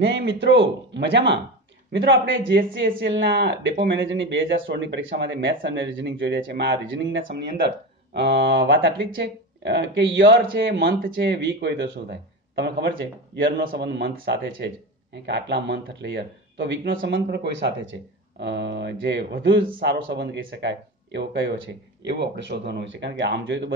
ને મિત્રો મજામાં? મિત્રો આપણે જીએસસી ના ડેપો મેનેજરની 2016 ની પરીક્ષામાંથી મેથ્સ અને રિઝનિંગ જોઈ રહ્યા છે. એમાં રિઝનિંગના સમની અંદર વાત આટલી જ છે કે યર છે, મંથ છે, વીક હોય તો શું થાય? તમને ખબર છે યરનો સંબંધ મંથ સાથે છે જ, કે આટલા મંથ એટલે યર. તો વીકનો સંબંધ પણ કોઈ સાથે છે. જે વધુ સારો સંબંધ કહી શકાય એવો કયો છે એવું આપણે શોધવાનું હોય છે. કારણ કે આમ જોઈએ તો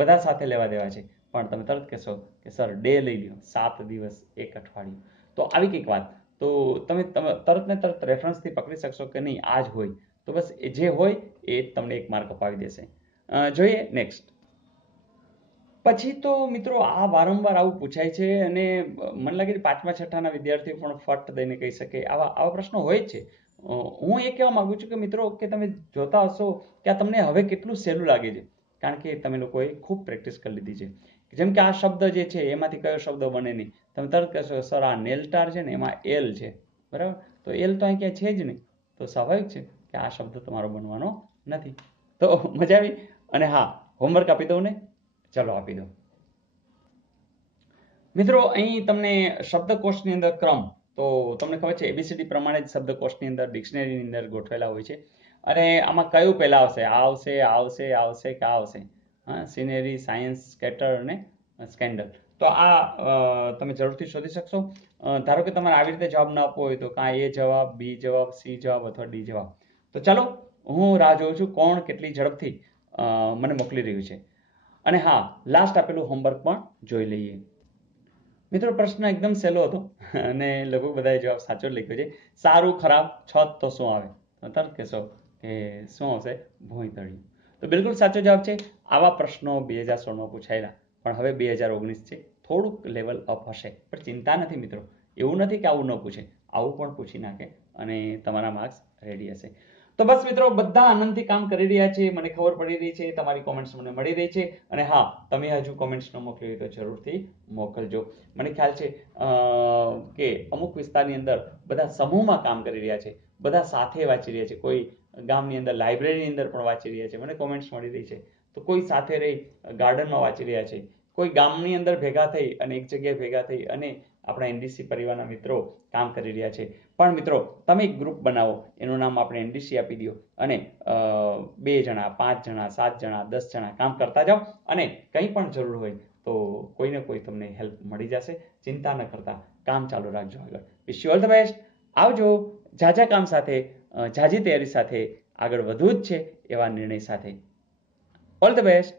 બધા સાથે લેવા દેવા છે, પણ તમે તરત કહેશો કે સર ડે લઈ લ્યો, 7 દિવસ, 1 અઠવાડિયું. તો આવી કંઈક વાત, તો તમે તરત ને તરત રેફરન્સથી પકડી શકશો કે નહીં આ જ હોય. તો બસ જે હોય એ તમને 1 માર્ક અપાવી દેશે. જોઈએ નેક્સ્ટ. પછી તો મિત્રો આ વારંવાર આવું પૂછાય છે અને મને લાગે છે 5મા 6ઠાના વિદ્યાર્થીઓ પણ ફટ દઈને કહી શકે આવા પ્રશ્નો હોય જ છે. હું એ કહેવા માંગુ છું કે મિત્રો કે તમે જોતા હશો કે આ તમને હવે કેટલું સહેલું લાગે છે, કારણ કે તમે લોકોએ ખૂબ પ્રેક્ટિસ કરી લીધી છે. જેમ કે આ શબ્દ જે છે એમાંથી કયો શબ્દ બને નહીં, તમે તરત કહેશો સર આ નેલટાર છે ને એમાં એલ છે, બરાબર? તો એલ તો અહીં ક્યાંય છે જ નહીં, તો સ્વાભાવિક છે કે આ શબ્દ તમારો બનવાનો નથી. તો મજા આવી? અને હા, હોમવર્ક આપી દઉં ને? ચલો આપી દો. મિત્રો અહીં તમને શબ્દકોશની અંદર ક્રમ, તો તમને ખબર છે એબીસીડી પ્રમાણે જ શબ્દકોશની અંદર ડિક્શનરીની અંદર ગોઠવેલા હોય છે. અને આમાં કયું પહેલા આવશે? આવશે કે આવશે? હા, સિનેરી, સાયન્સ, સ્કેટર અને સ્કેન્ડલ. તો આ તમે જરૂરથી શોધી શકશો. ધારો કે તમારે આવી રીતે જવાબ ન આપવો હોય તો કાં એ જવાબ, બી જવાબ, સી જવાબ અથવા ડી જવાબ. તો ચાલો, હું રાહ જોઉં છું કોણ કેટલી ઝડપથી મને મોકલી રહ્યું છે. અને હા, લાસ્ટ આપેલું હોમવર્ક પણ જોઈ લઈએ. મિત્રો પ્રશ્ન એકદમ સહેલો હતો અને લગભગ બધાએ જવાબ સાચો જ લખ્યો છે. સારું, ખરાબ, છત તો શું આવે? તરત કહેશો કે શું આવશે? ભોંયતળિયું. તો બિલકુલ સાચો જવાબ છે. આવા પ્રશ્નો 2016માં પૂછાયેલા, પણ હવે 2019 છે, થોડુંક લેવલ અપ હશે. પણ ચિંતા નથી મિત્રો, એવું નથી કે આવું ન પૂછે, આવું પણ પૂછી નાખે અને તમારા માર્ક્સ રેડી હશે. તો બસ મિત્રો, બધા આનંદથી કામ કરી રહ્યા છે, મને ખબર પડી રહી છે, તમારી કોમેન્ટ્સ મને મળી રહી છે. અને હા, તમે હજુ કોમેન્ટ્સ ન મોકલી હોય તો જરૂરથી મોકલજો. મને ખ્યાલ છે કે અમુક વિસ્તારની અંદર બધા સમૂહમાં કામ કરી રહ્યા છે, બધા સાથે વાંચી રહ્યા છે, કોઈ ગામની અંદર લાઇબ્રેરીની અંદર પણ વાંચી રહ્યા છે, મને કોમેન્ટ્સ મળી રહી છે. તો કોઈ સાથે રહી ગાર્ડનમાં વાંચી રહ્યા છે, કોઈ ગામની અંદર ભેગા થઈ અને એક જગ્યાએ ભેગા થઈ અને આપણા એનડીસી પરિવારના મિત્રો કામ કરી રહ્યા છે. પણ મિત્રો, તમે એક ગ્રુપ બનાવો, એનું નામ આપણે એનડીસી આપી દો અને 2 જણા, 5 જણા, 7 જણા, 10 જણા કામ કરતા જાઓ અને કંઈ પણ જરૂર હોય તો કોઈને કોઈ તમને હેલ્પ મળી જશે. ચિંતા ન કરતા કામ ચાલુ રાખજો આગળ. Wish you all the best. આવજો. ઝાઝા કામ સાથે, ઝાઝી તૈયારી સાથે આગળ વધવું જ છે એવા નિર્ણય સાથે. All the best.